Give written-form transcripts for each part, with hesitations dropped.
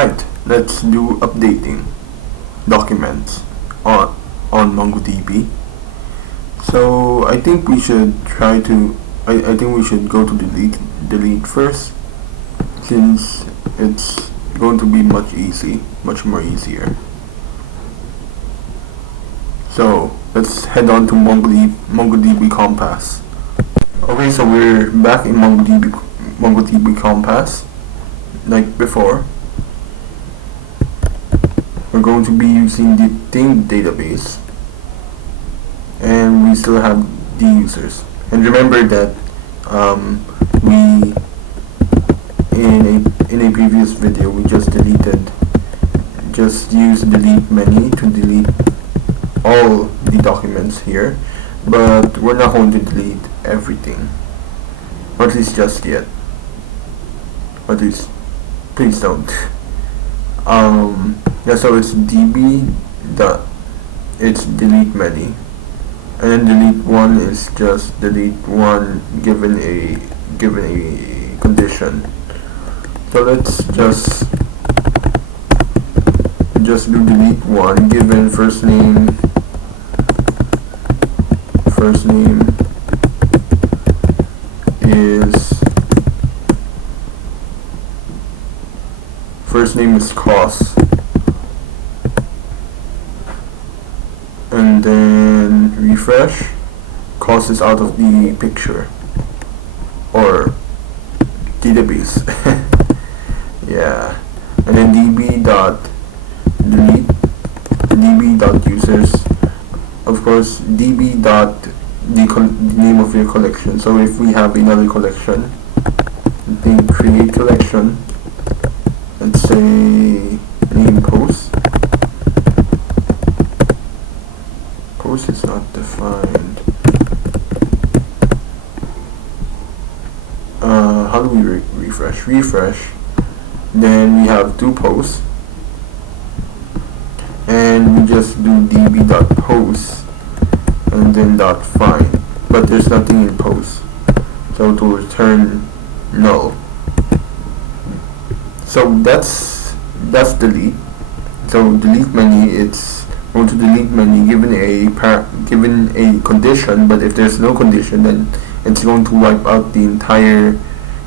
Alright, let's do updating documents on MongoDB. So I think we should try to I think we should go to delete first, since it's going to be much more easier. So let's head on to MongoDB Compass. Okay, so we're back in MongoDB Compass like before. We're going to be using the theme database, and we still have the users. And remember that we in a previous video we just used deleteMany to delete all the documents here, but we're not going to delete everything, or at least just yet. At least, please don't. Yeah, so it's it's deleteMany, and then deleteOne is just deleteOne given a condition. So let's just do deleteOne given first name is cost, and then refresh. Cost is out of the picture or database. Yeah, and then db.users, of course, the name of your collection. So if we have another collection, then create collection, let's say name post. Post is not defined. How do we refresh? Then we have two posts, and we just do db.post and then .find, but there's nothing in post, so to return null. So that's delete. So deleteMany, it's going to deleteMany given a condition, but if there's no condition, then it's going to wipe out the entire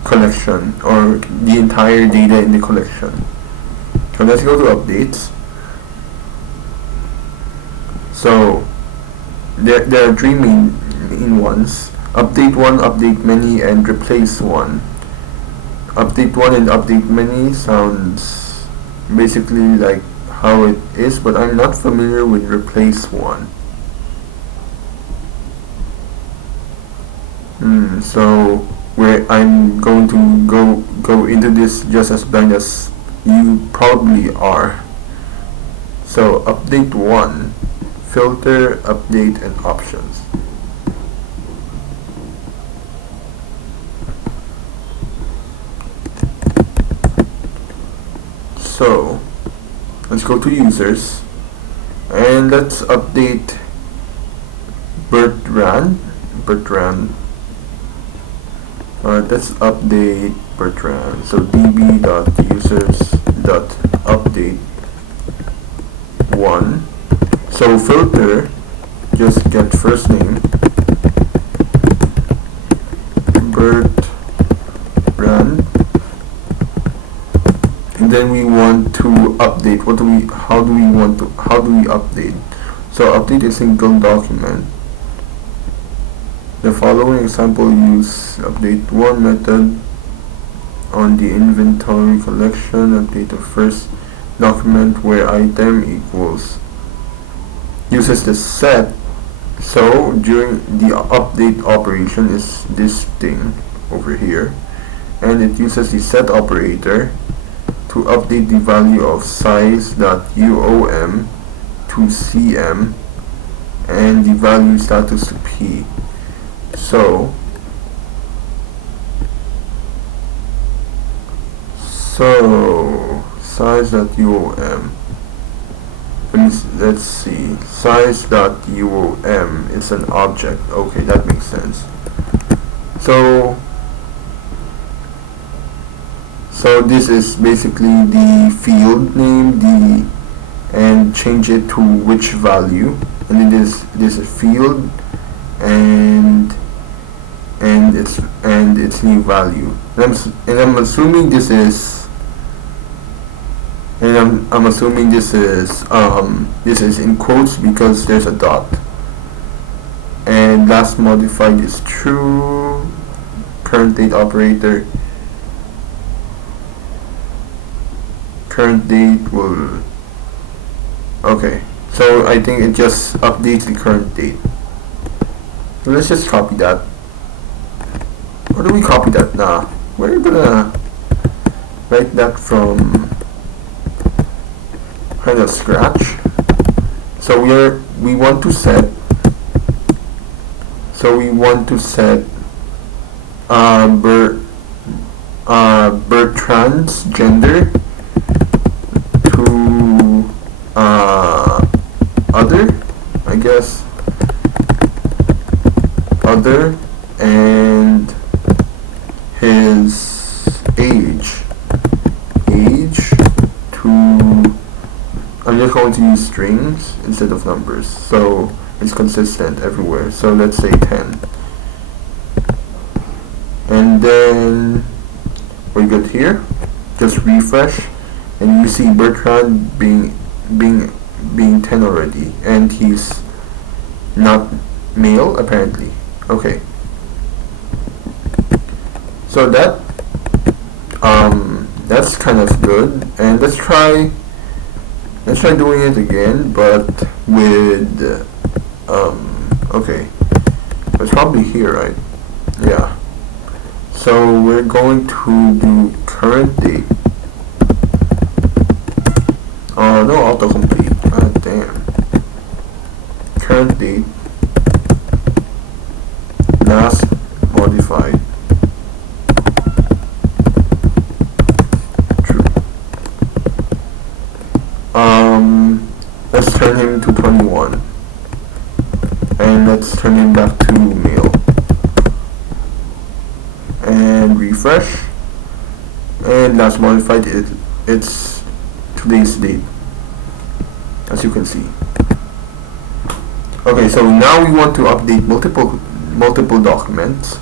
collection or the entire data in the collection. So let's go to updates. So there are three main ones: updateOne, updateMany, and replaceOne. UpdateOne and updateMany sounds basically like how it is, but I'm not familiar with replaceOne. So where I'm going to go into this just as blind as you probably are. So updateOne, filter, update, and options. So let's go to users, and let's update Bertrand. Let's update Bertrand. So db.users.updateOne. So filter, just get first name Bertrand, and then we want to update. How do we update? So update a single document. The following example use updateOne method on the inventory collection. Update the first document where item equals, uses the set. So during the update operation is this thing over here, and it uses the set operator to update the value of size.uom to cm and the value status to p. So size.uom, let's see, size.uom is an object. Okay, that makes sense. So So this is basically the field name, and change it to which value, and then this is field and its new value. And I'm assuming this is I'm assuming this is in quotes because there's a dot. And last modified is true. Current date operator. Current date will. Okay, so I think it just updates the current date. So let's just copy that. Where do we copy that now? We're gonna write that from kind of scratch. So we want to set Bertrand's gender to other, I guess, other, and his age to, I'm just going to use strings instead of numbers so it's consistent everywhere. So let's say 10, and then we're good here. Just refresh and you see Bertrand being 10 already, and he's not male apparently. Okay, so that's kind of good, and let's try doing it again, but with okay, it's probably here, right? Yeah. So we're going to do current date. Oh no, autocomplete. God damn. Current date. Last modified. True. Let's turn him to 21. And let's turn him back to male. And refresh. And last modified, it's today's date, as you can see. Okay, so now we want to update multiple documents.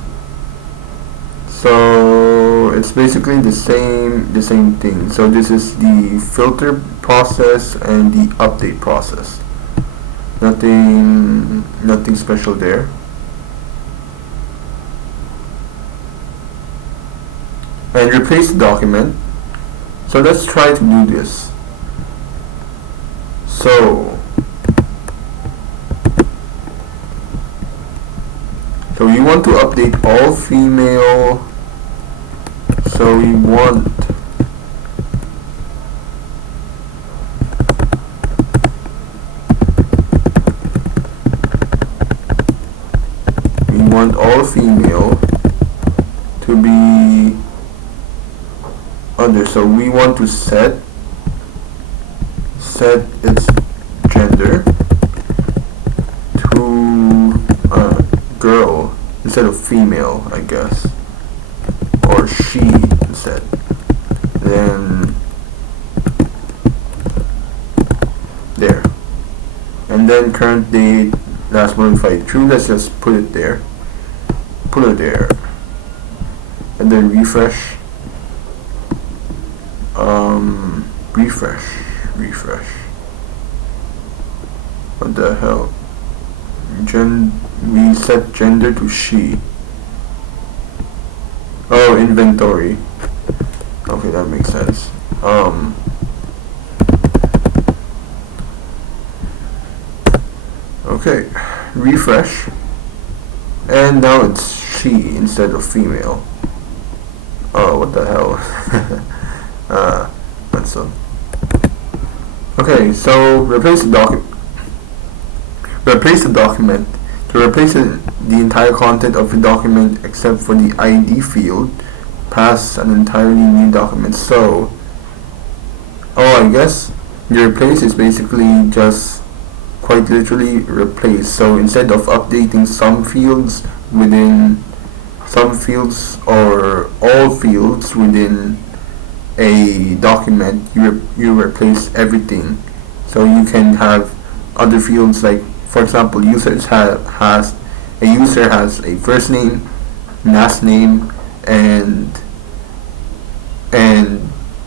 So it's basically the same thing. So this is the filter process and the update process. Nothing special there. And replace the document. So let's try to do this. So we want to update all female. So we want all female to be other. So we want to set its gender to girl instead of female, I guess, or she instead. Then there, and then current date, last modified true. Let's just put it there, and then refresh. Refresh. What the hell? We set gender to she. Oh, inventory. Okay, that makes sense. Okay, refresh. And now it's she instead of female. Oh, what the hell? That's so. Okay, so replace the document. To replace the entire content of the document except for the ID field, pass an entirely new document. So, I guess the replace is basically just quite literally replace. So instead of updating some fields or all fields within a document, you replace everything. So you can have other fields, like for example, a user has a first name, last name, and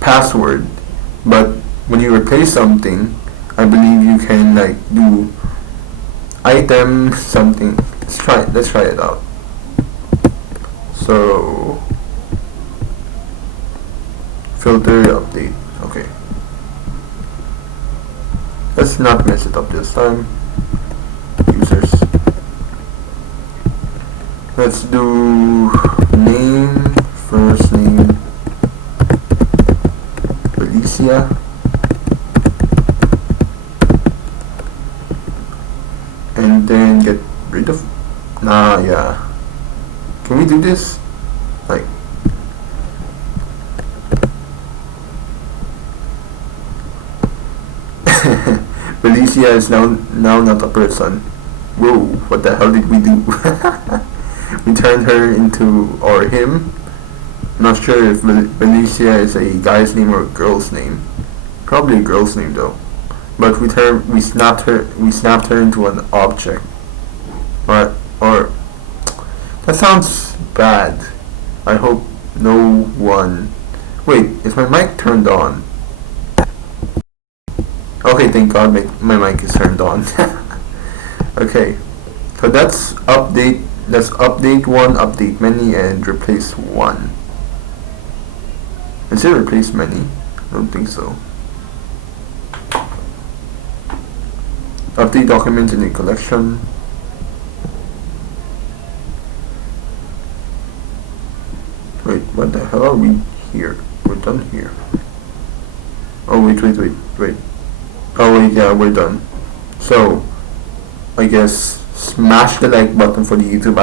password. But when you replace something, I believe you can like do item something. Let's try it out. So filter update. Okay, let's not mess it up this time. Users, let's do name, first name Felicia, and then get rid of yeah, can we do this like Felicia is now not a person. Whoa, what the hell did we do? We turned her into, or him. Not sure if Felicia is a guy's name or a girl's name. Probably a girl's name though. But we snapped her into an object. Or that sounds bad. I hope no one. Wait, is my mic turned on? Okay, thank God my mic is turned on. Okay, so that's update one, update many, and replace one. Is it replace many? I don't think so. Update documents in a collection. Wait, what the hell are we here? We're done here. Oh wait. Oh wait, yeah, we're done. So I guess smash the like button for the YouTube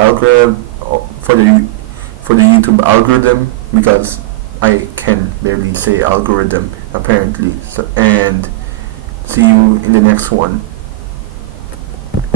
algorithm, because I can barely say algorithm apparently. So, and see you in the next one.